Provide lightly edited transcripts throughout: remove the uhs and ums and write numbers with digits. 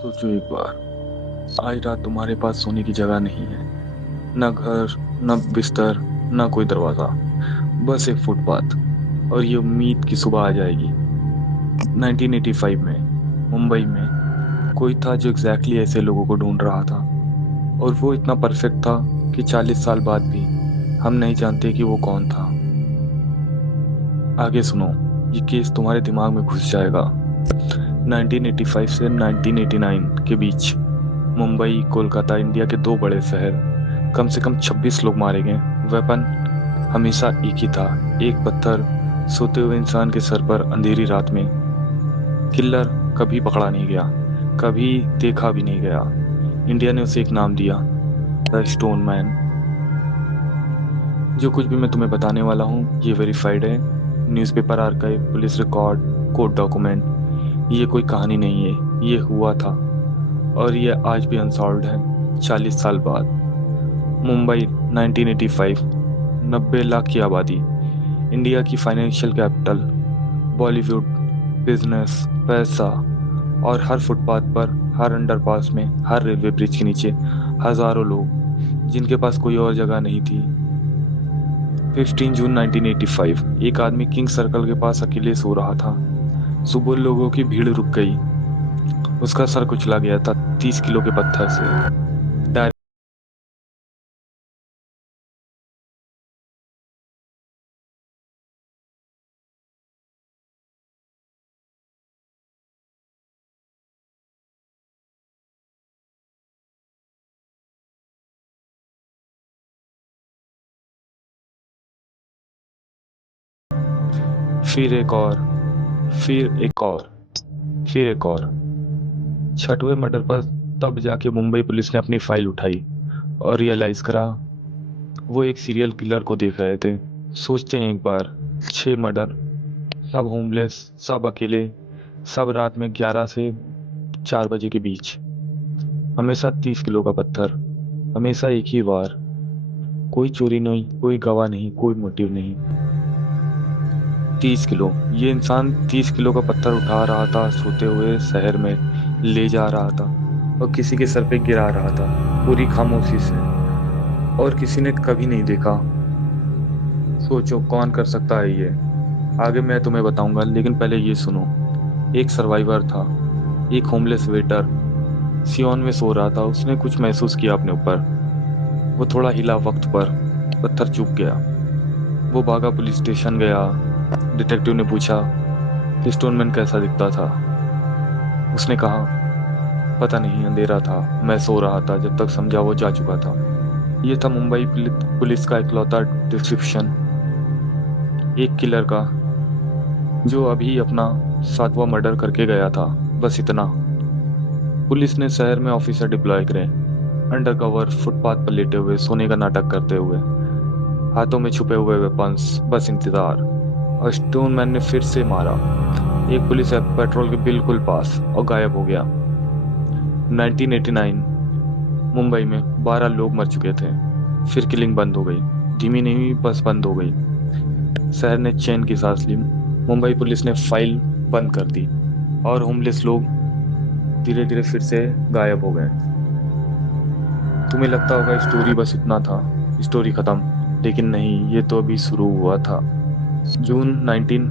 सोचो एक बार, आज रात तुम्हारे पास सोने की जगह नहीं है। न घर, न बिस्तर, न कोई दरवाजा, बस एक फुटपाथ। और ये उम्मीद की सुबह आ जाएगी। 1985 में मुंबई में कोई था जो एग्जैक्टली ऐसे लोगों को ढूंढ रहा था। और वो इतना परफेक्ट था कि 40 साल बाद भी हम नहीं जानते कि वो कौन था। आगे सुनो, ये केस तुम्हारे दिमाग में घुस जाएगा। 1985 से 1989 के बीच मुंबई, कोलकाता, इंडिया के दो बड़े शहर, कम से कम 26 लोग मारे गए। वेपन हमेशा एक ही था, एक पत्थर सोते हुए इंसान के सर पर अंधेरी रात में। किलर कभी पकड़ा नहीं गया, कभी देखा भी नहीं गया। इंडिया ने उसे एक नाम दिया, द स्टोन मैन। जो कुछ भी मैं तुम्हें बताने वाला हूँ ये वेरीफाइड है। Newspaper archive, police record, court document. ये कोई कहानी नहीं है, ये हुआ था। और ये आज भी अनसॉल्व्ड है 40 साल बाद। मुंबई 1985, 90 लाख की आबादी, इंडिया की फाइनेंशियल कैपिटल, बॉलीवुड, बिजनेस, पैसा। और हर फुटपाथ पर, हर अंडरपास में, हर रेलवे ब्रिज के नीचे हजारों लोग जिनके पास कोई और जगह नहीं थी। 15 जून 1985, एक आदमी किंग सर्कल के पास अकेले सो रहा था। सुबह लोगों की भीड़ रुक गई। उसका सर कुचला गया था 30 किलो के पत्थर से। फिर एक और, फिर एक और, फिर एक और। छठवें मर्डर पर तब जाके मुंबई पुलिस ने अपनी फाइल उठाई और रियलाइज करा वो एक सीरियल किलर को देख रहे थे। सोचते हैं एक बार, 6 मर्डर, सब होमलेस, सब अकेले, सब रात में 11 से 4 बजे के बीच। हमेशा 30 किलो का पत्थर, हमेशा एक ही वार। कोई चोरी नहीं, कोई गवाह नहीं, कोई मोटिव नहीं। 30 किलो, ये इंसान 30 किलो का पत्थर उठा रहा था, सोते हुए शहर में ले जा रहा था और किसी के सर पे गिरा रहा था, पूरी खामोशी से। और किसी ने कभी नहीं देखा। सोचो कौन कर सकता है ये। आगे मैं तुम्हें बताऊंगा, लेकिन पहले ये सुनो। एक सर्वाइवर था, एक होमलेस वेटर, सियोन में सो रहा था। उसने कुछ महसूस किया अपने ऊपर। वो थोड़ा हिला वक्त पर, पत्थर चूक गया। वो भागा, पुलिस स्टेशन गया। डिटेक्टिव ने पूछा कि स्टोनमैन कैसा दिखता था। उसने कहा, पता नहीं, अंधेरा था, मैं सो रहा था। जब तक समझा वो जा चुका था। ये था मुंबई पुलिस का इकलौता डिस्क्रिप्शन, एक किलर का जो अभी अपना 7वां मर्डर करके गया था। बस इतना। पुलिस ने शहर में ऑफिसर डिप्लॉय करे, अंडरकवर, फुटपाथ पर लेटे हुए, सोने का नाटक करते हुए, हाथों में छुपे हुए वेपन्स, बस इंतजार। और स्टोन मैन ने फिर से मारा, एक पुलिस पेट्रोल के बिल्कुल पास, और गायब हो गया। 1989 मुंबई में 12 लोग मर चुके थे। फिर किलिंग बंद हो गई, धीमी नहीं हुई, बस बंद हो गई। शहर ने चैन की सांस ली। मुंबई पुलिस ने फाइल बंद कर दी और होमलेस लोग धीरे धीरे फिर से गायब हो गए। तुम्हें लगता होगा स्टोरी बस इतना था, स्टोरी खत्म, लेकिन नहीं, ये तो अभी शुरू हुआ था। जून 19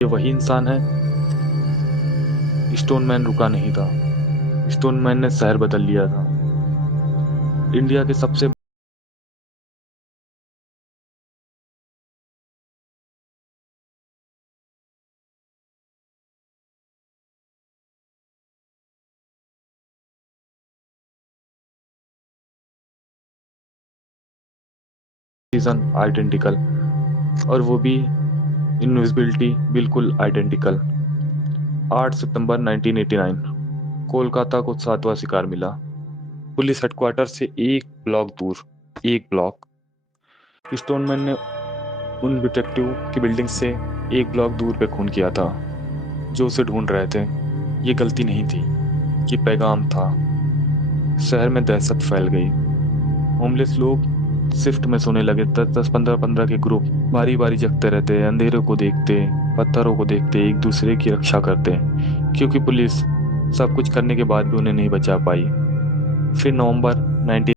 ये वही इंसान है। स्टोनमैन रुका नहीं था। स्टोनमैन ने शहर बदल लिया था। इंडिया के सबसे सीजन आइडेंटिकल, और वो भी इनविजिबिलिटी बिल्कुल आइडेंटिकल। 8 सितंबर 1989, कोलकाता को 7वां शिकार मिला। पुलिस हेडक्वार्टर से एक ब्लॉक दूर, एक ब्लॉक। स्टोनमैन ने उन डिटेक्टिव की बिल्डिंग से एक ब्लॉक दूर पे खून किया था जो उसे ढूंढ रहे थे। ये गलती नहीं थी, ये पैगाम था। शहर में दहशत फैल गई। होमलेस लोग शिफ्ट में सोने लगे। 10-10, 15-15 के ग्रुप बारी बारी जगते रहते, अंधेरे को देखते, पत्थरों को देखते, एक दूसरे की रक्षा करते, क्योंकि पुलिस सब कुछ करने के बाद भी उन्हें नहीं बचा पाई। फिर नवंबर 19।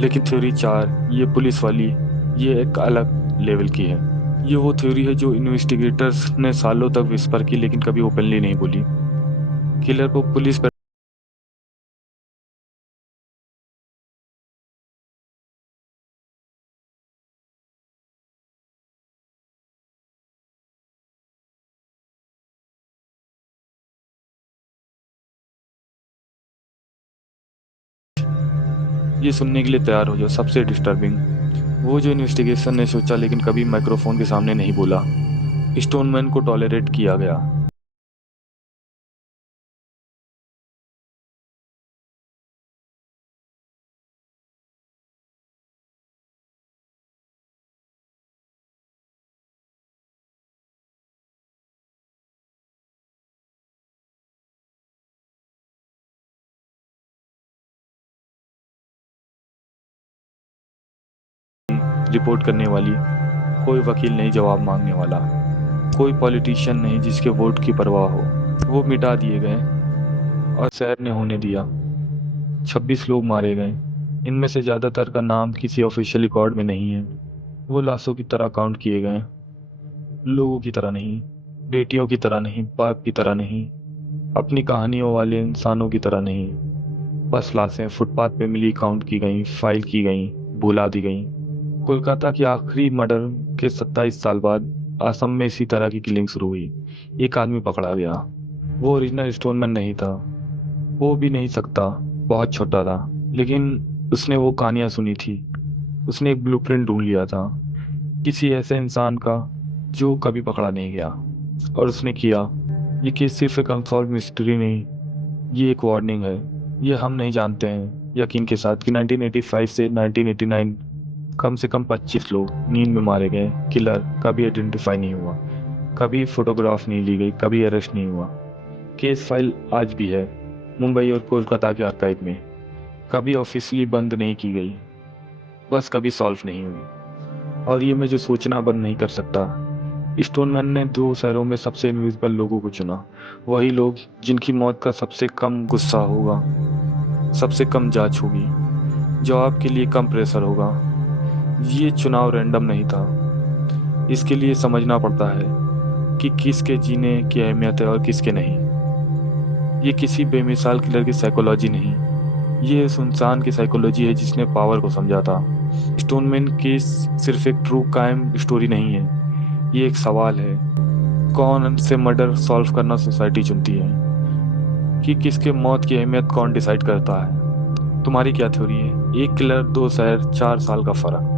लेकिन थ्योरी 4, ये पुलिस वाली, ये एक अलग लेवल की है। ये वो थ्योरी है जो इन्वेस्टिगेटर्स ने सालों तक विस्पर की लेकिन कभी ओपनली नहीं बोली। किलर को पुलिस पर ये सुनने के लिए तैयार हो जाओ। सबसे डिस्टर्बिंग वो जो इन्वेस्टिगेशन ने सोचा लेकिन कभी माइक्रोफोन के सामने नहीं बोला। स्टोनमैन को टॉलरेट किया गया। रिपोर्ट करने वाली, कोई वकील नहीं जवाब मांगने वाला, कोई पॉलिटिशियन नहीं जिसके वोट की परवाह हो। वो मिटा दिए गए और शहर ने होने दिया। 26 लोग मारे गए। इनमें से ज्यादातर का नाम किसी ऑफिशियल रिकॉर्ड में नहीं है। वो लाशों की तरह काउंट किए गए, लोगों की तरह नहीं, बेटियों की तरह नहीं, बाप की तरह नहीं, अपनी कहानियों वाले इंसानों की तरह नहीं। बस लाशें फुटपाथ पे मिली, काउंट की गई, फाइल की गई, भुला दी गई। कोलकाता की आखिरी मर्डर के 27 साल बाद असम में इसी तरह की किलिंग शुरू हुई। एक आदमी पकड़ा गया। वो ओरिजिनल स्टोनमैन नहीं था, वो भी नहीं सकता, बहुत छोटा था, लेकिन उसने वो कहानियां सुनी थी। उसने एक ब्लूप्रिंट ढूंढ लिया था किसी ऐसे इंसान का जो कभी पकड़ा नहीं गया, और उसने किया। ये केस सिर्फ एक अनसॉल्व मिस्ट्री नहीं, ये एक वार्निंग है। ये हम नहीं जानते हैं यकीन के साथ कि 1985 से 1989 कम से कम 25 लोग नींद में मारे गए। किलर कभी आइडेंटिफाई नहीं हुआ, कभी फोटोग्राफ नहीं ली गई, कभी अरेस्ट नहीं हुआ। केस फाइल आज भी है मुंबई और कोलकाता के आर्काइव में, कभी ऑफिशियली बंद नहीं की गई, बस कभी सॉल्व नहीं हुई। और ये मैं जो सोचना बंद नहीं कर सकता। स्टोनमैन ने दो शहरों में सबसे इनविजिबल लोगों को चुना, वही लोग जिनकी मौत का सबसे कम गुस्सा होगा, सबसे कम जांच होगी, जवाब के लिए कम प्रेशर होगा। ये चुनाव रैंडम नहीं था। इसके लिए समझना पड़ता है कि किसके जीने की अहमियत है और किसके नहीं। ये किसी बेमिसाल किलर की साइकोलॉजी नहीं, ये उस इंसान की साइकोलॉजी है जिसने पावर को समझा था। स्टोनमैन केस सिर्फ एक ट्रू क्राइम स्टोरी नहीं है, ये एक सवाल है। कौन से मर्डर सॉल्व करना सोसाइटी चुनती है, कि किसके मौत की अहमियत कौन डिसाइड करता है। तुम्हारी क्या थ्योरी है? एक किलर, दो शहर, 4 साल का फर्क।